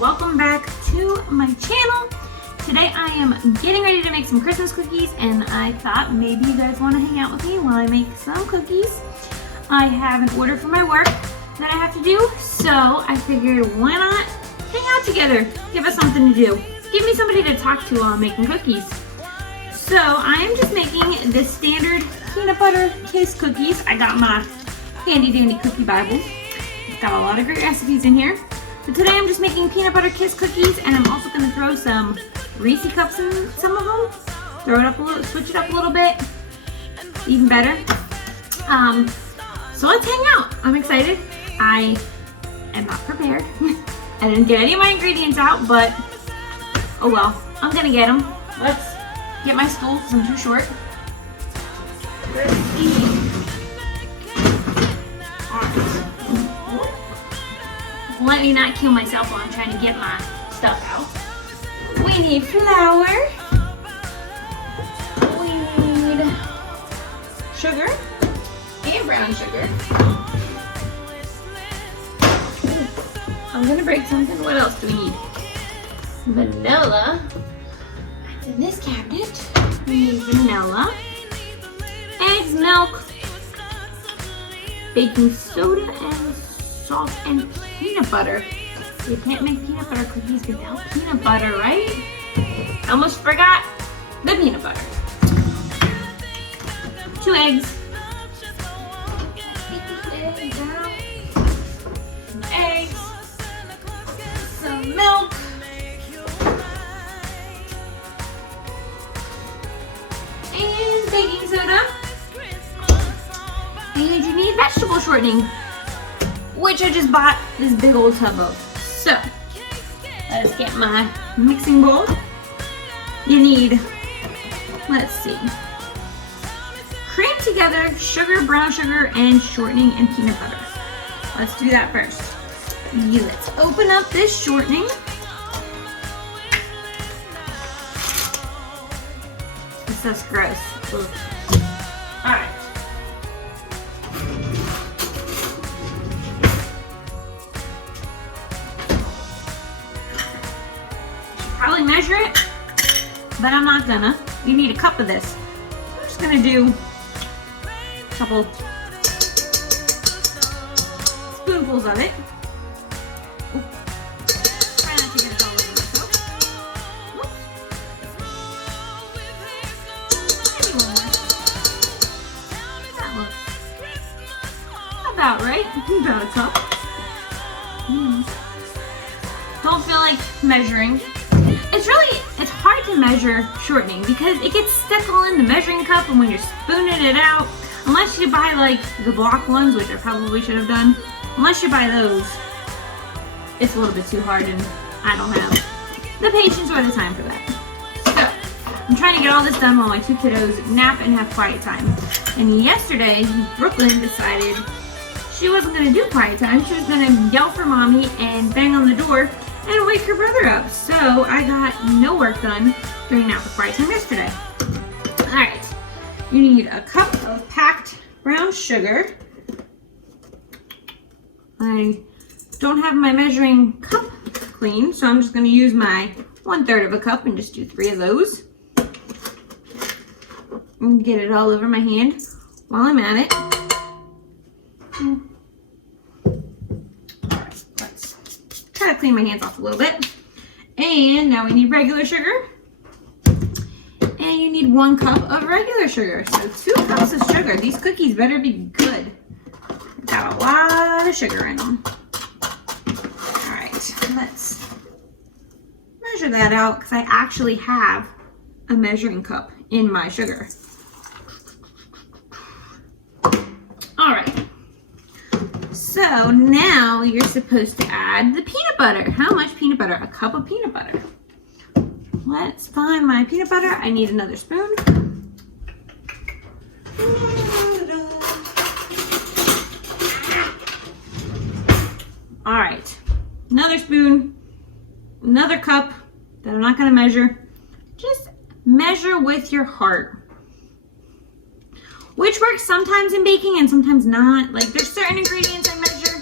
welcome back to my channel. Today I am getting ready to make some Christmas cookies, and I thought maybe you guys want to hang out with me while I make some cookies. I have an order for my work that I have to do, so I figured why not hang out together, give us something to do. Give me somebody to talk to while I'm making cookies. So I am just making the standard peanut butter kiss cookies. I got my handy dandy cookie Bible. It's got a lot of great recipes in here. But today I'm just making peanut butter kiss cookies, and I'm also going to throw some Reese cups in some of them. Throw it up a little, switch it up a little bit. Even better. So let's hang out. I'm excited. I am not prepared. I didn't get any of my ingredients out, but oh well. I'm going to get them. Let's get my stool because I'm too short. Let's see. Let me not kill myself while I'm trying to get my stuff out. We need flour. We need sugar and brown sugar. I'm gonna break something. What else do we need? Vanilla. That's in this cabinet. We need vanilla, eggs, milk, baking soda, and salt and peanut butter. You can't make peanut butter cookies without peanut butter, right? Almost forgot the peanut butter. 2 eggs. Some eggs. Some milk. And baking soda. And you need vegetable shortening, which I just bought this big old tub of. So, let's get my mixing bowl. You need, let's see, cream together, sugar, brown sugar, and shortening and peanut butter. Let's do that first. Let's open up this shortening. This is gross. Ugh. All right. Probably measure it, but I'm not gonna. You need a cup of this. I'm just gonna do a couple spoonfuls of it. Ooh. Try not to get it all over myself. Maybe one more. That looks about right. About a cup. Don't feel like measuring. It's hard to measure shortening because it gets stuck all in the measuring cup, and when you're spooning it out, unless you buy like the block ones, which I probably should have done, unless you buy those, it's a little bit too hard, and I don't have the patience or the time for that. So, I'm trying to get all this done while my 2 kiddos nap and have quiet time. And yesterday, Brooklyn decided she wasn't going to do quiet time. She was going to yell for mommy and bang on the door and wake her brother up. So I got no work done during that quiet time yesterday. All right, you need a cup of packed brown sugar. I don't have my measuring cup clean, so I'm just going to use my 1/3 of a cup and just do 3 of those. And get it all over my hand while I'm at it. Try to clean my hands off a little bit. And now we need regular sugar. And you need 1 cup of regular sugar. So 2 cups of sugar. These cookies better be good. Got a lot of sugar in them. All right, let's measure that out because I actually have a measuring cup in my sugar. All right. So now you're supposed to add the peanut butter. How much peanut butter? A cup of peanut butter. Let's find my peanut butter. I need another spoon. All right, another spoon, another cup that I'm not gonna measure. Just measure with your heart. Which works sometimes in baking and sometimes not. Like there's certain ingredients I measure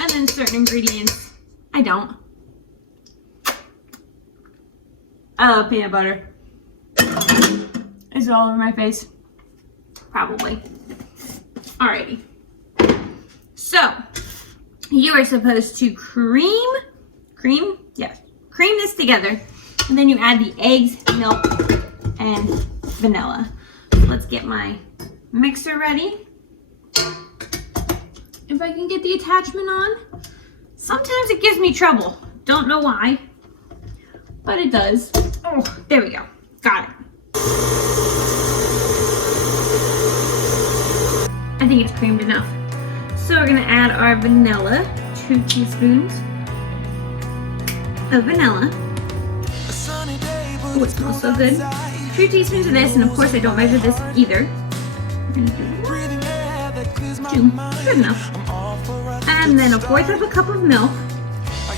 and then certain ingredients I don't. I love peanut butter. Is it all over my face? Probably. Alrighty. So, you are supposed to cream this together. And then you add the eggs, milk, and vanilla. So let's get my mixer ready. If I can get the attachment on. Sometimes it gives me trouble. Don't know why, but it does. Oh, there we go. Got it. I think it's creamed enough. So we're gonna add our vanilla, 2 teaspoons of vanilla. Oh, it smells so good. 2 teaspoons of this, and of course I don't measure this either. We're gonna do 2, good enough. And then 1/4 cup of milk.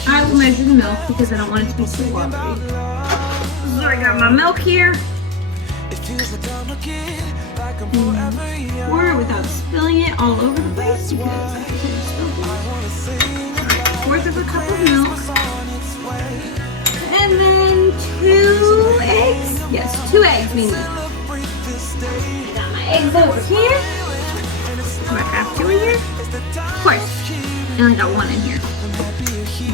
I will measure the milk because I don't want it to be too watery. So I got my milk here. Pour it without spilling it all over the place because I could have spilled it. 1/4 cup of milk. And then 2 eggs. Yes, 2 eggs we need. I got my eggs over here. Do I have 2 in here? Of course. I only got 1 in here.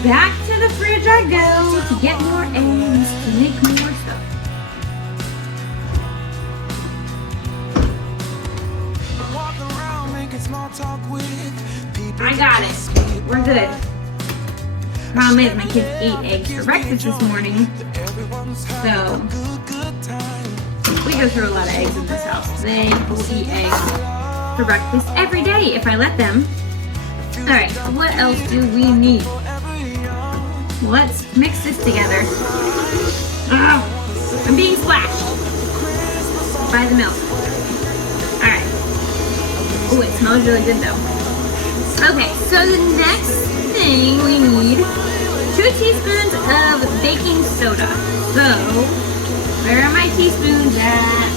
Back to the fridge I go to get more eggs to make more stuff. I got it. We're good. Problem is, my kids ate eggs for breakfast this morning, so we go through a lot of eggs in this house. They will eat eggs for breakfast every day if I let them. Alright, what else do we need? Let's mix this together. Oh, I'm being splashed by the milk. Alright. Oh, it smells really good though. Okay, so the next thing we need 2 teaspoons of baking soda. So, where are my teaspoons at?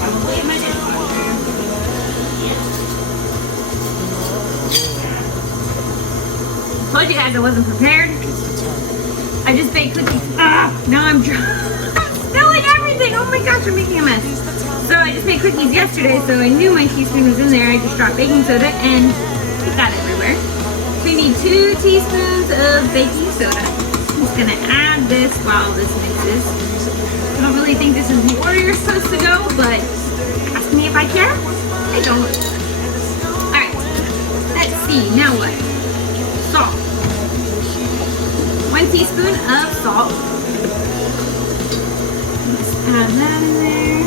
Probably in my dishwasher. I told you guys I wasn't prepared. I just baked cookies. Now I'm spilling everything. Oh my gosh, I'm making a mess. So I just made cookies yesterday, so I knew my teaspoon was in there. I just dropped baking soda and it got everywhere. We need 2 teaspoons of baking soda. I'm just gonna add this while this mixes. I don't really think this is the order you're supposed to go, but ask me if I care. I don't. Alright, let's see, now what? Salt. 1 teaspoon of salt. Just add that in there.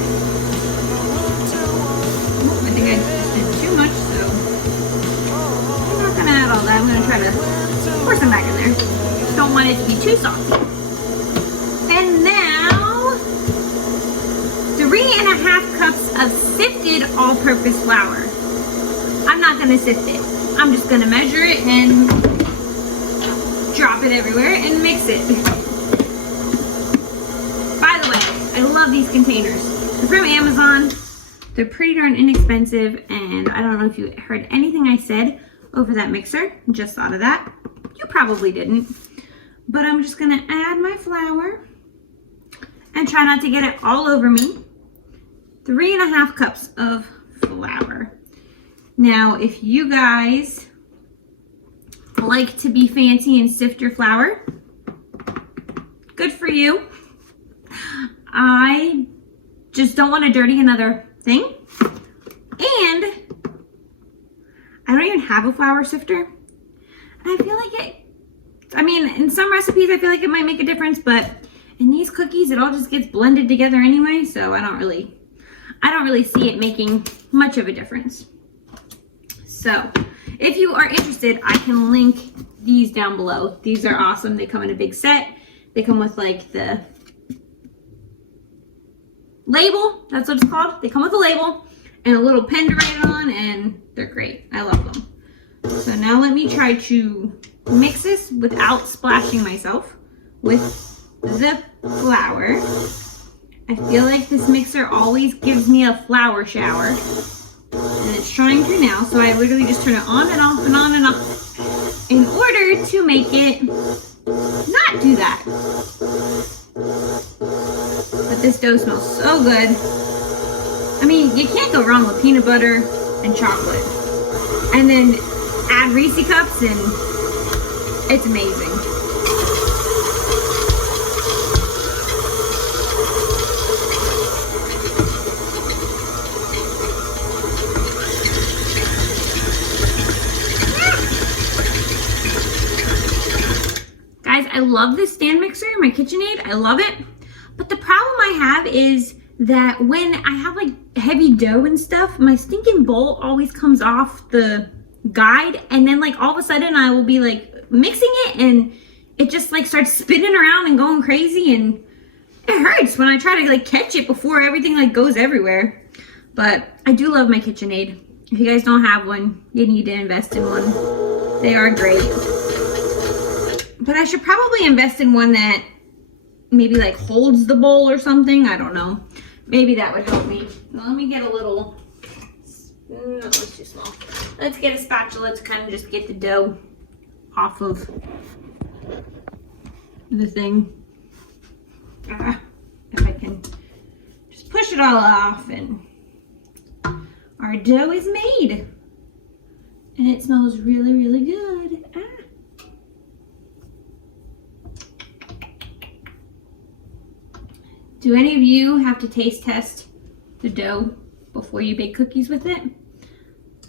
Oh, I think I did too much, so I'm not gonna add all that. I'm gonna try to pour some back in there. Don't want it to be too salty. And now 3½ cups of sifted all-purpose flour. I'm not gonna sift it. I'm just gonna measure it and drop it everywhere and mix it. By the way, I love these containers. They're from Amazon. They're pretty darn inexpensive, and I don't know if you heard anything I said over that mixer. Just thought of that. You probably didn't. But I'm just gonna add my flour and try not to get it all over me. 3½ cups of flour. Now, if you guys like to be fancy and sift your flour, good for you. I just don't want to dirty another thing. And I don't even have a flour sifter. And I feel like in some recipes I feel like it might make a difference, but in these cookies it all just gets blended together anyway, so I don't really see it making much of a difference. So, if you are interested, I can link these down below. These are awesome. They come in a big set. They come with like the label. That's what it's called. They come with a label and a little pen to write it on, and they're great. I love them. So now let me try to mix this without splashing myself with the flour. I feel like this mixer always gives me a flour shower. And it's trying to now, so I literally just turn it on and off and on and off in order to make it not do that. This dough smells so good. I mean, you can't go wrong with peanut butter and chocolate. And then add Reese cups and it's amazing. Guys, I love this stand mixer, my KitchenAid. I love it. But the problem I have is that when I have like heavy dough and stuff, my stinking bowl always comes off the guide, and then like all of a sudden I will be like mixing it and it just like starts spinning around and going crazy, and it hurts when I try to like catch it before everything like goes everywhere. But I do love my KitchenAid. If you guys don't have one, you need to invest in one. They are great. But I should probably invest in one that maybe like holds the bowl or something. I don't know. Maybe that would help me. Well, let me get a little, no, it's too small. Let's get a spatula to kind of just get the dough off of the thing. If I can just push it all off, and our dough is made. And it smells really, really good. Do any of you have to taste test the dough before you bake cookies with it?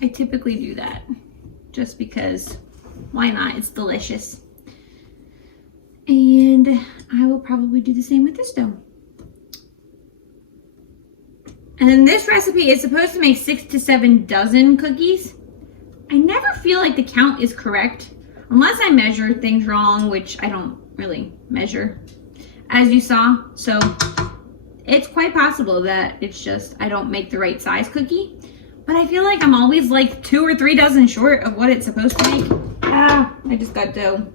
I typically do that just because why not? It's delicious. And I will probably do the same with this dough. And then this recipe is supposed to make 6 to 7 dozen cookies. I never feel like the count is correct unless I measure things wrong, which I don't really measure, as you saw. So it's quite possible that it's just I don't make the right size cookie, but I feel like I'm always like 2 or 3 dozen short of what it's supposed to make. I just got dough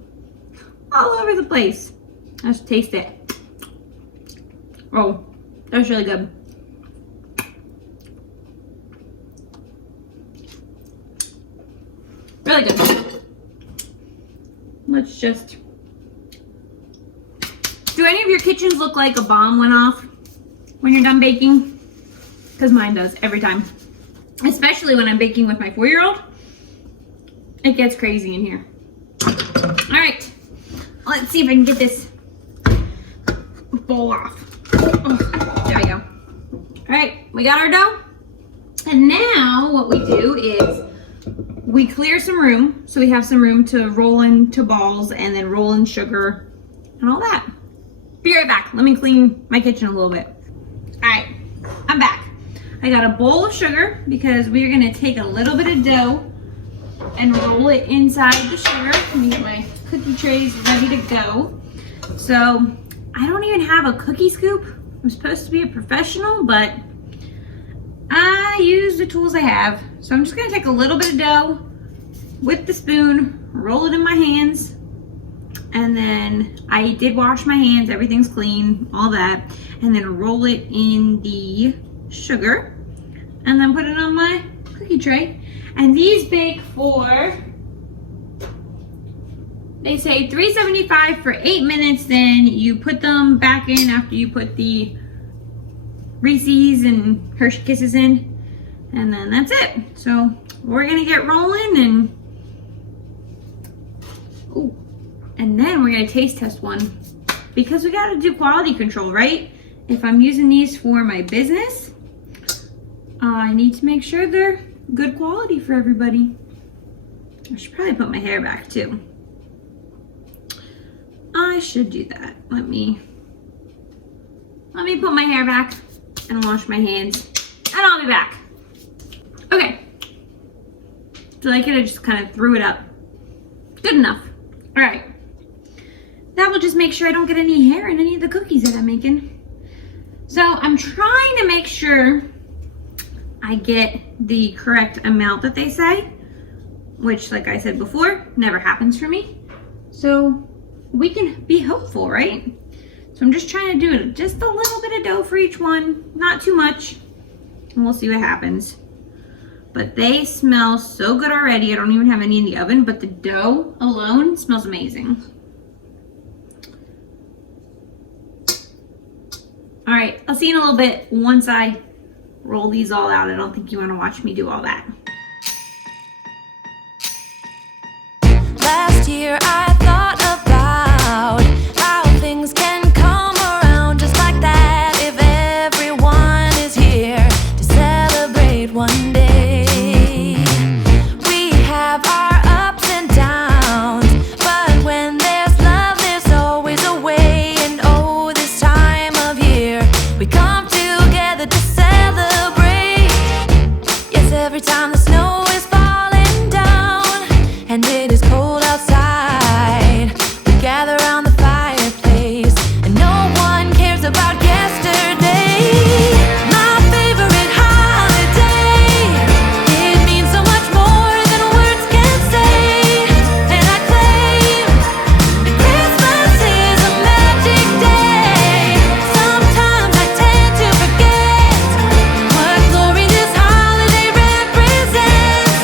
all over the place. Let's taste it. Oh, that's really good. Really good. Let's just, do any of your kitchens look like a bomb went off when you're done baking? Because mine does every time. Especially when I'm baking with my 4-year-old. It gets crazy in here. All right, let's see if I can get this bowl off. Oh, there we go. All right, we got our dough. And now what we do is we clear some room. So we have some room to roll into balls and then roll in sugar and all that. Be right back. Let me clean my kitchen a little bit. All right, I'm back. I got a bowl of sugar because we're gonna take a little bit of dough and roll it inside the sugar. Let me get my cookie trays ready to go. So I don't even have a cookie scoop. I'm supposed to be a professional, but I use the tools I have. So I'm just gonna take a little bit of dough with the spoon, roll it in my hands, and then I did wash my hands, everything's clean, all that, and then roll it in the sugar, and then put it on my cookie tray. And these bake for, they say 375 for 8 minutes, then you put them back in after you put the Reese's and Hershey Kisses in, and then that's it. So we're gonna get rolling, and then we're gonna taste test one because we gotta do quality control, right? If I'm using these for my business, I need to make sure they're good quality for everybody. I should probably put my hair back too. I should do that. Let me put my hair back and wash my hands, and I'll be back. Okay. So I could have just kind of threw it up. Good enough. All right. That will just make sure I don't get any hair in any of the cookies that I'm making. So I'm trying to make sure I get the correct amount that they say, which, like I said before, never happens for me. So we can be hopeful, right? So I'm just trying to do just a little bit of dough for each one, not too much, and we'll see what happens. But they smell so good already. I don't even have any in the oven, but the dough alone smells amazing. All right, I'll see you in a little bit once I roll these all out. I don't think you want to watch me do all that. Last year I thought about how things can come around just like that if everyone is here to celebrate one day. We have our ups and downs, but when there's love there's always a way. And oh, this time of year we come together to celebrate. Yes, every time the snow is falling down and it is cold outside, we gather around the fireplace and no one cares about yesterday. My favorite holiday, it means so much more than words can say. And I claim that Christmas is a magic day. Sometimes I tend to forget what glory this holiday represents,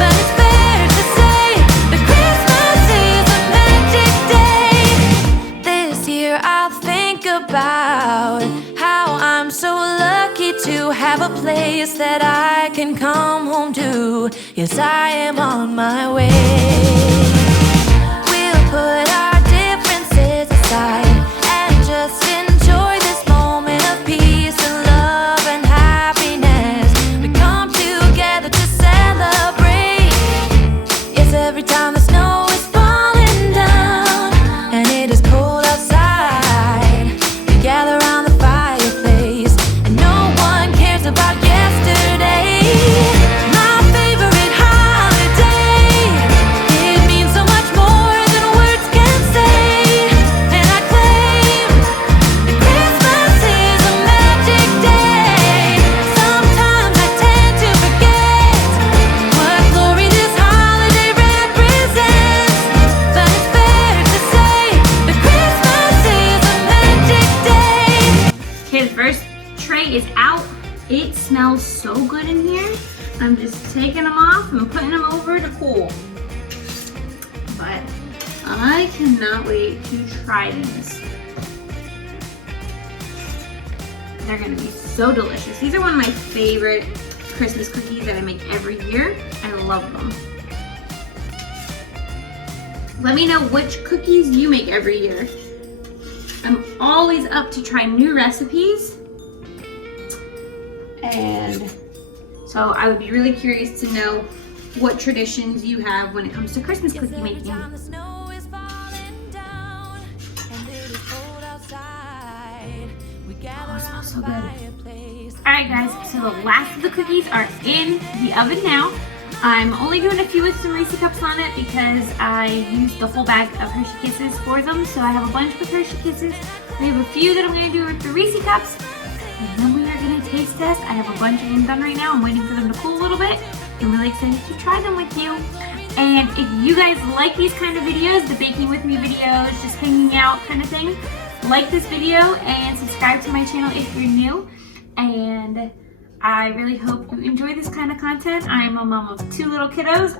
but it's fair to say that Christmas is a magic day. This year I'll think about how I'm so lucky to have a place that I can come home to. Yes, I am on my way. We'll put our differences aside and just enjoy this moment of peace and love and happiness. We come together to celebrate. Yes, every time the snow is falling down and it is cold outside, we gather around the fireplace and no one cares about yesterday. My favorite holiday, it means so much more than words can say. And I claim that Christmas is a magic day. Sometimes I tend to forget what glory this holiday represents, but it's fair to say that Christmas is a magic day. Okay, the first tray is out. It smells so good in here. I'm just taking them off and putting them over to cool. But I cannot wait to try these. They're gonna be so delicious. These are one of my favorite Christmas cookies that I make every year. I love them. Let me know which cookies you make every year. I'm always up to try new recipes. And so I would be really curious to know what traditions you have when it comes to Christmas cookie making. Oh, it smells so good. Alright guys, so the last of the cookies are in the oven now. I'm only doing a few with some Reese Cups on it because I used the whole bag of Hershey Kisses for them. So I have a bunch with Hershey Kisses. I have a few that I'm going to do with the Reese Cups. And then we are going to taste test. I have a bunch of them done right now. I'm waiting for them to cool a little bit. I'm really excited to try them with you. And if you guys like these kind of videos, the baking with me videos, just hanging out kind of thing, like this video and subscribe to my channel if you're new. And I really hope you enjoy this kind of content. I'm a mom of 2 little kiddos,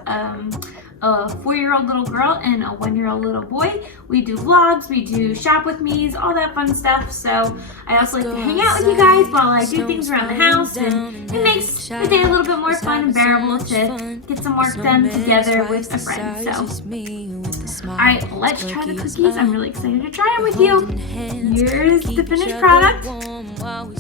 a 4-year-old little girl and a 1-year-old little boy. We do vlogs, we do shop with me's, all that fun stuff. So I also like to hang out with you guys while I do things around the house, and it makes the day a little bit more fun and bearable to get some work done together with a friend. So, alright, let's try the cookies. I'm really excited to try them with you. Here's the finished product.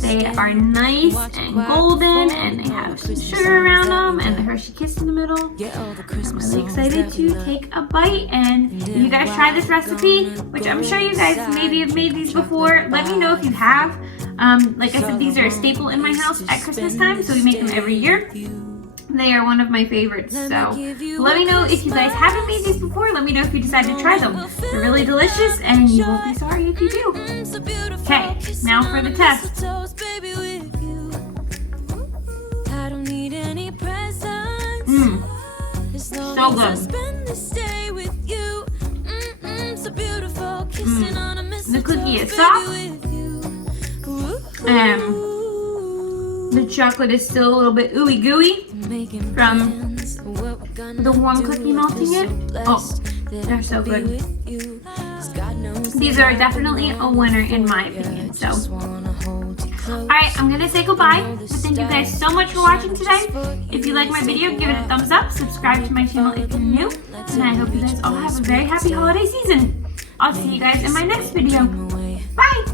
They are nice and golden, and they have some sugar around them and the Hershey Kiss in the middle. I'm really excited to take a bite, and if you guys try this recipe, which I'm sure you guys maybe have made these before, let me know if you have. Like I said, these are a staple in my house at Christmas time, so we make them every year. They are one of my favorites, so let me know if you guys haven't made these before. Let me know if you decide to try them. They're really delicious, and you won't be sorry if you do. Okay, now for the test. So good. The cookie is soft. The chocolate is still a little bit ooey gooey from the warm cookie melting it. Oh, they're so good. These are definitely a winner in my opinion. So Alright, I'm gonna say goodbye, but thank you guys so much for watching today. If you like my video, give it a thumbs up, subscribe to my channel if you're new, and I hope you guys all have a very happy holiday season. I'll see you guys in my next video. Bye!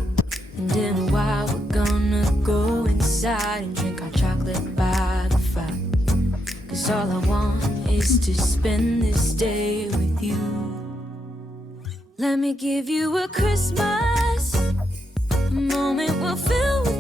And in a while we're gonna go inside and drink our chocolate by the fire. 'Cause all I want is to spend this day with you. Let me give you a Christmas, a moment we'll fill with